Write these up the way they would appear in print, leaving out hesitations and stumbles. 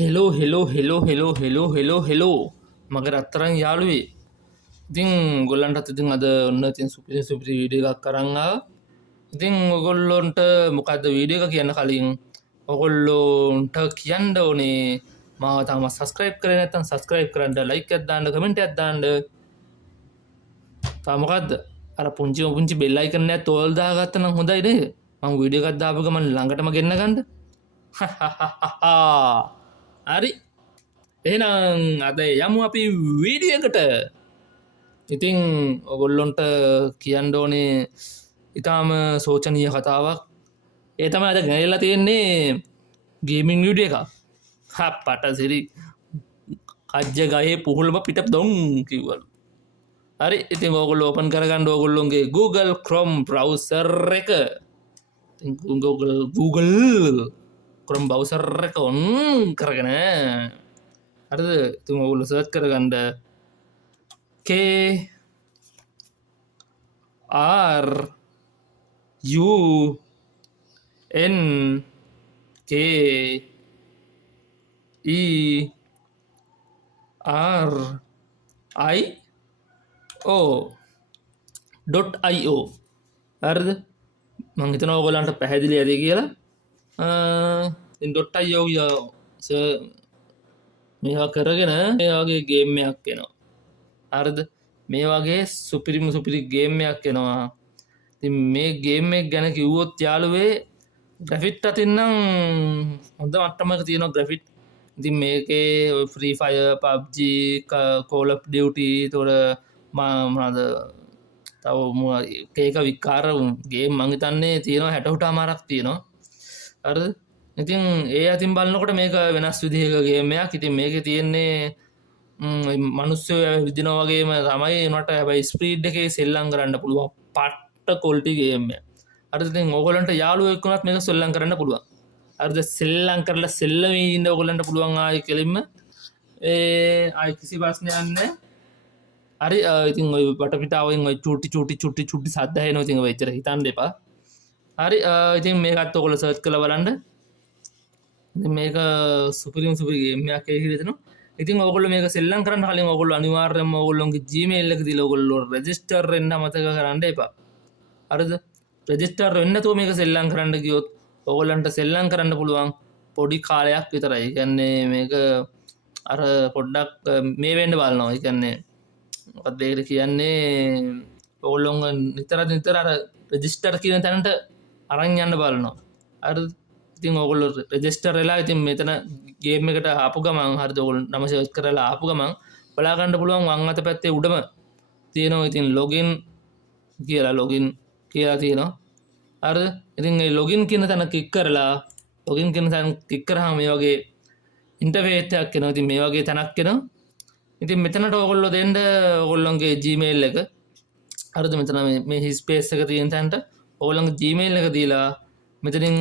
Hello hello hello hello hello hello hello මගේ රත්තරන් යාළුවේ ඉතින් ගොල්ලන්ටත් ඉතින් අද ඔන්න ඉතින් සුපිරි වීඩියෝ එකක් අරන් ආවා. ඉතින් ඔයගොල්ලොන්ට මොකද්ද වීඩියෝ එක කියන්න කලින් ඔයගොල්ලොන්ට කියන්න ඕනේ මාව තාම සබස්ක්‍රයිබ් කරේ නැත්නම් සබස්ක්‍රයිබ් කරන්න, ලයික් එකක් දාන්න, කමෙන්ට් එකක් දාන්න. තා මොකද්ද අර පුංචි බෙල් අයිකන් එකත් ඕල් දාගත්තා නම් හොඳයි නේද? මම වීඩියෝ එකක් දාපු ගමන් ළඟටම ගෙන්න ගන්න. හරි එහෙනම් අද යමු අපි වීඩියෝ එකට. ඉතින් ඔයගොල්ලොන්ට කියන්න ඕනේ ඊටාම සෝචනීය කතාවක්. ඒ තමයි අද ගෙනල්ලා තියෙන්නේ ගේමින් වීඩියෝ එකක්. හප්පට සිරි කජ්ජ ගහේ පුහුල්ම පිට දොන් කිව්වලු. හරි ඉතින් ඔයගොල්ලෝ ඕපන් කරගන්න ඔයගොල්ලොන්ගේ Google Chrome browser එක. ඉතින් Google Chrome browser එක ඔන් කරගෙන හරිද? ඉතින් ඔයගොල්ලෝ සර්ච් කරගන්න K R U N K E R I O .io හරිද? මම හිතනවා ඔයගොල්ලන්ට පැහැදිලි ඇති කියලා. ඉතින් .io මේවා කරගෙන මේ වගේ ගේම් එකක් එනවා. හරිද? මේ වගේ සුපිරි ගේම් එකක් එනවා. ඉතින් මේ ගේම් එක ගැන කිව්වොත් යාළුවේ ග්‍රැෆික් අතින් නම් හොඳ මට්ටමක තියෙනවා ග්‍රැෆික්. ඉතින් මේකේ ඔය Free Fire, PUBG, Call of Duty තොර මොනවාද තව එක විකාර ගේම් මං හිතන්නේ තියෙනවා 60 මාරක් තියෙනවා. හරිද? ඉතින් ඒ අතින් බලනකොට මේක වෙනස් විදිහක ගේම් එකක්. ඉතින් මේකේ තියෙන්නේ මනුස්සය විදිනවා වගේම තමයි උනට හැබැයි ස්පීඩ් එකේ සෙල්ලම් කරන්න පුළුවන් පට්ට ක්වොලිටි ගේම් එකක්. හරිද? ඉතින් ඕගොල්ලන්ට යාළුවෙක් වුණත් මේක සෙල්ලම් කරන්න පුළුවන්. හරිද? සෙල්ලම් කරලා සෙල්ලමේ ඉන්න ඕගොල්ලන්ට පුළුවන් ආයි කෙලින්ම ආයි කිසි ප්‍රශ්නයක් නැහැ. හරි ඉතින් ඔය වටපිටාවෙන් ඔය චුටි සද්ද ඇහෙනවා. ඉතින් ඔය එච්චර හිතන්න එපා. හරි ඉතින් මේකත් ඔයගොල්ලෝ සර්ච් කරලා බලන්න. ඉතින් මේක සුපිරි ගේම් එකක් කියලා හිතෙනවා. ඉතින් ඔයගොල්ලෝ මේක සෙල්ලම් කරන්න කලින් ඔයගොල්ලෝ අනිවාර්යයෙන්ම ඔයගොල්ලෝගේ Gmail එක දීලා ඔයගොල්ලෝ රෙජිස්ටර් වෙන්න අමතක කරන්න එපා. හරිද? රෙජිස්ටර් වෙන්න නැතුව මේක සෙල්ලම් කරන්න ගියොත් ඔයගොල්ලන්ට සෙල්ලම් කරන්න පුළුවන් පොඩි කාලයක් විතරයි. ඒ කියන්නේ මේක අර පොඩ්ඩක් මේ වෙන්න බලනවා. ඒ කියන්නේ මොකක්ද ඒකට කියන්නේ ඔයගොල්ලෝ නිතර අර රෙජිස්ටර් කියන තැනට අරන් යන්න බලනවා. හරිද? ඉතින් ඔයගොල්ලෝ රෙජිස්ටර් වෙලා ඉතින් මෙතන ගේම් එකට ආපු ගමන් හරිද ඔයගොල්ලෝ නම සර්ච් කරලා ආපු ගමන් බලා ගන්න පුළුවන් වම් අත පැත්තේ උඩම තියෙනවා ඉතින් ලොගින් කියලා තියෙනවා. හරිද? ඉතින් මේ ලොගින් කියන තැන ක්ලික් කරලා ලොගින් කියන තැන ක්ලික් කරාම මේ වගේ ඉන්ටර්ෆේස් එකක් එනවා. ඉතින් මේ වගේ තැනක් එනවා. ඉතින් මෙතනට ඔයගොල්ලෝ දෙන්න ඔයගොල්ලෝගේ Gmail එක. හරිද? මෙතන මේ ස්පේස් එක තියෙන තැනට ඔයගොල්ලෝගේ Gmail එක දීලා මෙතනින්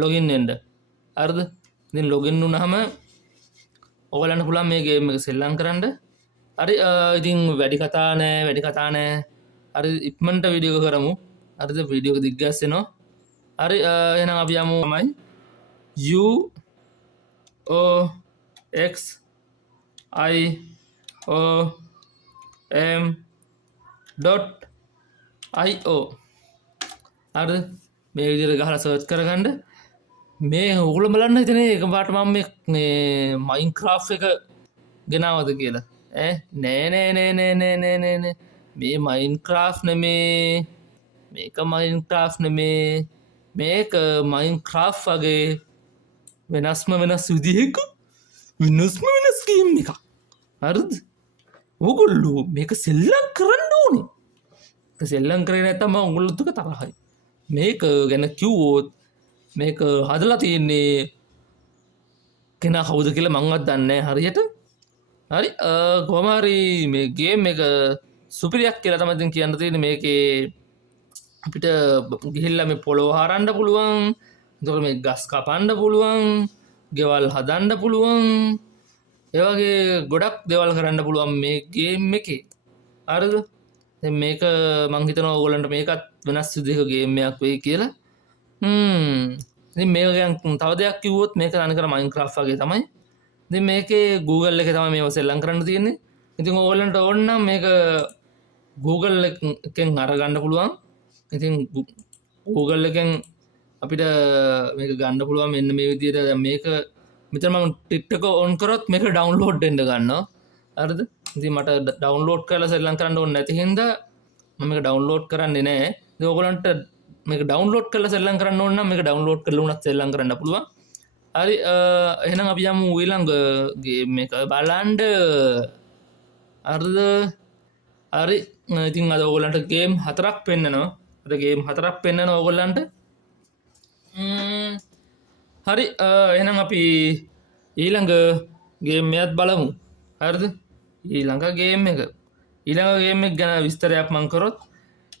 ලොගින් වෙන්න. හරිද? ඉතින් ලොගින් වුණාම ඔයගොල්ලන්ට පුළුවන් මේ ගේම් එක සෙල්ලම් කරන්න. හරි ඉතින් වැඩි කතා නැහැ. හරි ඉක්මනට වීඩියෝ එක කරමු. හරිද? වීඩියෝ එක දිග්ගැස් වෙනවා. හරි එහෙනම් අපි යමු තමයි UOXIOM.io. හරිද? මේ විදිහට ගහලා සර්ච් කරගන්න. මේ ඔයගොල්ලෝ බලන්න හිතන්නේ එකපාරට මම මේ Minecraft එක ගෙනාවද කියලා. නෑ. මේ Minecraft නෙමේ. මේක Minecraft නෙමේ. මේක Minecraft වගේ වෙනස් විදිහක වෙනස් ගේම් එකක්. හරිද? ඔයගොල්ලෝ මේක සෙල්ලම් කරන්න ඕනේ. ඒක සෙල්ලම් කරේ නැත්නම් මම ඔයගොල්ලොත් එක්ක තරහයි. මේක ගැන කිව්වොත් මේක හදලා තියෙන්නේ කෙනා කවුද කියලා මංවත් දන්නේ නැහැ හරියට. හරි කොහොම හරි මේ ගේම් එක සුපිරියක් කියලා තමයි ඉතින් කියන්න තියෙන්නේ. මේකේ අපිට ගිහිල්ලා මේ පොළොව හරන්න පුළුවන්. එතකොට මේ ගස් කපන්න පුළුවන්. ගෙවල් හදන්න පුළුවන්. ඒ වගේ ගොඩක් දේවල් කරන්න පුළුවන් මේ ගේම් එකේ. හරිද? දැන් මේක මං හිතනවා ඔයගොල්ලන්ට මේකත් වෙනස් විදිහක ගේම් එකක් වෙයි කියලා. ඉතින් මේක ගැන තව දෙයක් කිව්වොත් මේක අනිකර Minecraft වගේ තමයි. ඉතින් මේකේ Google එකේ තමයි මේව සෙල්ලම් කරන්න තියෙන්නේ. ඉතින් ඕගොල්ලන්ට ඕන නම් මේක Google එකෙන් අරගන්න පුළුවන්. ඉතින් Google එකෙන් අපිට මේක ගන්න පුළුවන් මෙන්න මේ විදිහට. දැන් මේක මෙතන මම TikTok ඔන් කරොත් මේක ඩවුන්ලෝඩ් වෙන්න ගන්නවා. හරිද? ඉතින් මට ඩවුන්ලෝඩ් කරලා සෙල්ලම් කරන්න ඕනේ නැති හින්දා මම මේක ඩවුන්ලෝඩ් කරන්නේ නැහැ. ඉතින් ඕගොල්ලන්ට මේක ඩවුන්ලෝඩ් කරලා සෙල්ලම් කරන්න ඕන නම් මේක ඩවුන්ලෝඩ් කරලා උනත් සෙල්ලම් කරන්න පුළුවන්. හරි එහෙනම් අපි යමු ඊළඟ ගේම් එක බලන්න. හරිද? හරි ඉතින් අද ඕගොල්ලන්ට ගේම් 4ක් පෙන්නනවා. අද ගේම් 4ක් පෙන්නනවා ඕගොල්ලන්ට. හරි එහෙනම් අපි ඊළඟ ගේම් එකත් බලමු. හරිද? ඊළඟ ගේම් එක ගැන විස්තරයක් මම කරොත්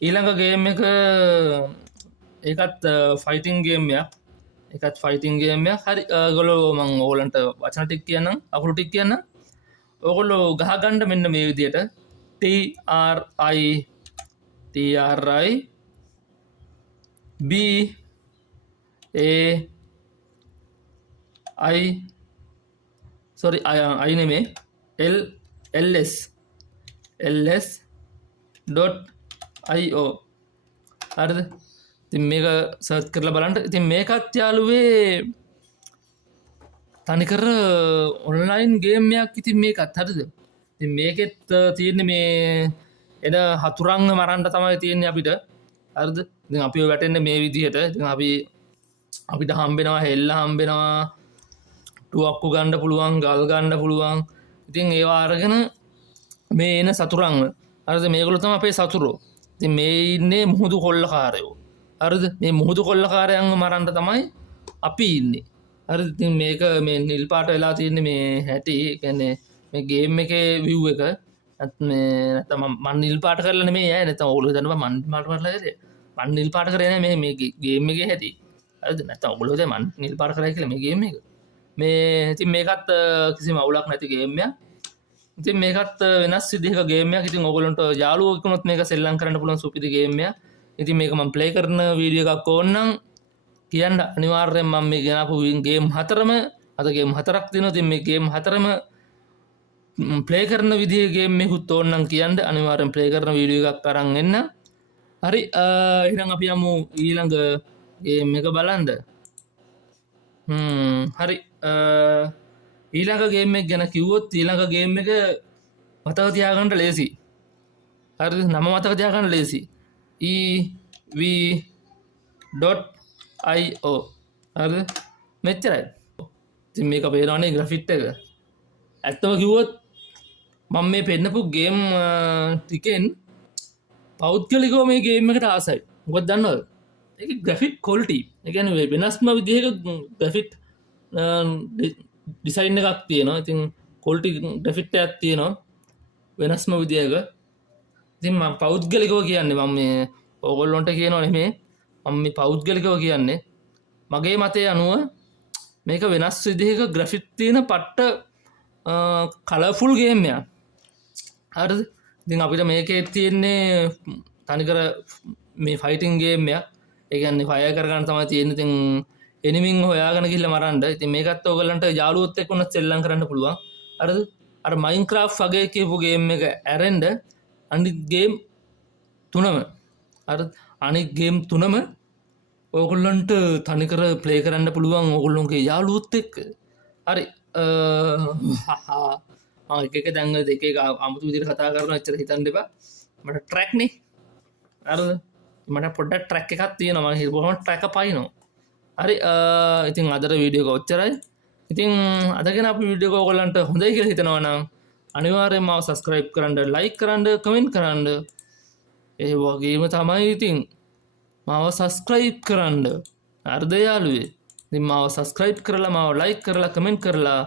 ඊළඟ ගේම් එක ඒකත් ෆයිටිං ගේම් එකක්. හරි ඔයගොල්ලෝ මම ඕගොල්ලන්ට වචන ටික කියන්නම්, අකුරු ටික කියන්නම්. ඔයගොල්ලෝ ගහ ගන්න මෙන්න මේ විදියට TRI B A I sorry I නෙමේ ls.io. හරිද? ඉතින් මේක සර්ච් කරලා බලන්න. ඉතින් මේකත් යාළුවේ තනිකර ඔන්ලයින් ගේම් එකක්. ඉතින් මේකත් හරිද? ඉතින් මේකෙත් තියෙන්නේ මේ එන හතුරන්ව මරන්න තමයි තියෙන්නේ අපිට. හරිද? ඉතින් අපි වැටෙන්නේ මේ විදිහට. ඉතින් අපිට හම්බෙනවා හෙල්ල හම්බෙනවා, ටුවක්කු ගන්න පුළුවන්, ගල් ගන්න පුළුවන්. ඉතින් ඒවා අරගෙන මේ එන සතුරන්ව හරිද? මේගොල්ලෝ තමයි අපේ සතුරෝ. ඉතින් මේ ඉන්නේ මුහුදු කොල්ලකාරයෝ. හරිද? මේ මුහුදු කොල්ලකාරයන්ව මරන්න තමයි අපි ඉන්නේ. හරිද? ඉතින් මේක මේ නිල් පාට වෙලා තියෙන්නේ මේ හැටි. කියන්නේ මේ ගේම් එකේ view එක නැත්නම් මම නිල් පාට කරලා නෙමෙයි යන්නේ. නැත්නම් ඔයගොල්ලෝ හිතනවා මම පාට කරලා ඉන්නේ. මම නිල් පාට කරේ නෑ මේ ගේම් එකේ හැටි. හරිද? නැත්නම් ඔයගොල්ලෝ හිතන්නේ මම නිල් පාට කරයි කියලා මේ ගේම් එක. මේ ඉතින් මේකත් කිසිම අවුලක් නැති ගේම් එකක්. ඉතින් මේකත් වෙනස් විදිහක ගේම් එකක්. ඉතින් ඔයගොල්ලන්ට යාළුවෝ කෙනෙක් මේක සෙල්ලම් කරන්න පුළුවන් සුපිරි ගේම් එකක්. ඉතින් මේක මම ප්ලේ කරන වීඩියෝ එකක් ඕන නම් කියන්න අනිවාර්යෙන් මම මේ ගෙනාපු ගේම් 4ම අද ගේම් 4ක් තියෙනවා. ඉතින් මේ ගේම් 4ම ප්ලේ කරන විදිහේ ගේම් එකකුත් ඕන නම් කියන්න අනිවාර්යෙන් ප්ලේ කරන වීඩියෝ එකක් අරන් එන්න. හරි එහෙනම් අපි යමු ඊළඟ ගේම් එක බලන්න. හරි ඊළඟ ගේම් එක ගැන කිව්වොත් ඊළඟ ගේම් එක මතක තියාගන්න ලේසි. හරිද? නම මතක තියාගන්න ලේසි. ev.io. හරිද? මෙච්චරයි. ඉතින් මේක පේනවනේ ග්‍රැෆික් එක. ඇත්තම කිව්වොත් මම මේ පෙන්නපු ගේම් ටිකෙන් පෞද්ගලිකව මේ ගේම් එකට ආසයි. මොකද දන්නවද? ඒක ග්‍රැෆික් ක්වොලිටි. ඒ කියන්නේ වෙනස්ම විදිහක ග්‍රැෆික් ඩිසයින් එකක් තියෙනවා. ඉතින් ක්වොලිටි ග්‍රැෆික් එකක් තියෙනවා වෙනස්ම විදිහක. ඉතින් මම පෞද්ගලිකව කියන්නේ මම මේ ඕගොල්ලොන්ට කියනවා නෙමෙයි. මම මේ පෞද්ගලිකව කියන්නේ මගේ මතය අනුව මේක වෙනස් විදිහක ග්‍රැෆික් තියෙන පට්ට කලර්ෆුල් ගේම් එකක්. හරිද? ඉතින් අපිට මේකේ තියෙන්නේ තනිකර මේ ෆයිටිං ගේම් එකක්. ඒ කියන්නේ ෆයර් කරගන්න තමයි තියෙන්නේ. ඉතින් එනිමින් හොයාගෙන ගිහිල්ලා මරන්න. ඉතින් මේකත් ඔයගලන්ට යාළුවොත් එක්ක උනත් සෙල්ලම් කරන්න පුළුවන්. හරිද? අර මයින්ක්‍රාෆ්ට් වගේ කියපු ගේම් එක ඇරෙන්න අනිත් ගේම් තුනම හරිද? අනිත් ගේම් තුනම ඔයගොල්ලන්ට තනිකර ප්ලේ කරන්න පුළුවන් ඔයගොල්ලෝගේ යාළුවොත් එක්ක. හරි එක දැන් දෙක අමුතු විදිහට කතා කරනවා එච්චර හිතන්න එපා. මට ට්‍රැක් නේ. හරිද? මට පොඩ්ඩක් ට්‍රැක් එකක් තියෙනවා. මම බොහොම ට්‍රැක් එක පයින්නවා. හරි ඉතින් අදට වීඩියෝ එක ඔච්චරයි. ඉතින් අදගෙන අපි වීඩියෝ එක ඔයගොල්ලන්ට හොඳයි කියලා හිතනවා නම් අනිවාර්යෙන්ම මාව සබස්ක්‍රයිබ් කරන්න, ලයික් කරන්න, කමෙන්ට් කරන්න. ඒ වගේම තමයි ඉතින් මාව සබස්ක්‍රයිබ් කරන්න. හරිද යාළුවේ? ඉතින් මාව සබස්ක්‍රයිබ් කරලා මාව ලයික් කරලා කමෙන්ට් කරලා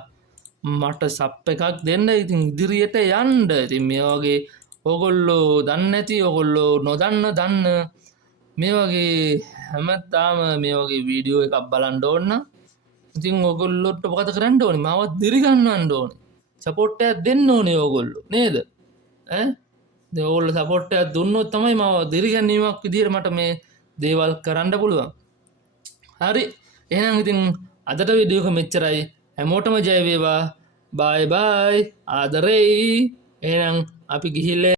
මට සබ් එකක් දෙන්න. ඉතින් ඉදිරියට යන්න. ඉතින් මේ වගේ ඕගොල්ලෝ දන්නේ නැති, ඕගොල්ලෝ නොදන්න මේ වගේ හැමදාම මේ වගේ වීඩියෝ එකක් බලන්න ඕන නම් ඉතින් ඕගොල්ලොට මොකද කරන්න ඕනේ? මාව දිරිගන්නවන්න ඕනේ. සපෝට් එකක් දෙන්න ඕනේ ඕගොල්ලෝ. නේද? දැන් ඕගොල්ලෝ සපෝට් එකක් දුන්නොත් තමයි මාව දිරිගැන්වීමක් විදිහට මට මේ දේවල් කරන්න පුළුවන්. හරි එහෙනම් ඉතින් අදට වීඩියෝ එක මෙච්චරයි. හැමෝටම ජය වේවා. බයි බයි ආදරෙයි එහෙනම් අපි ගිහිල්ලා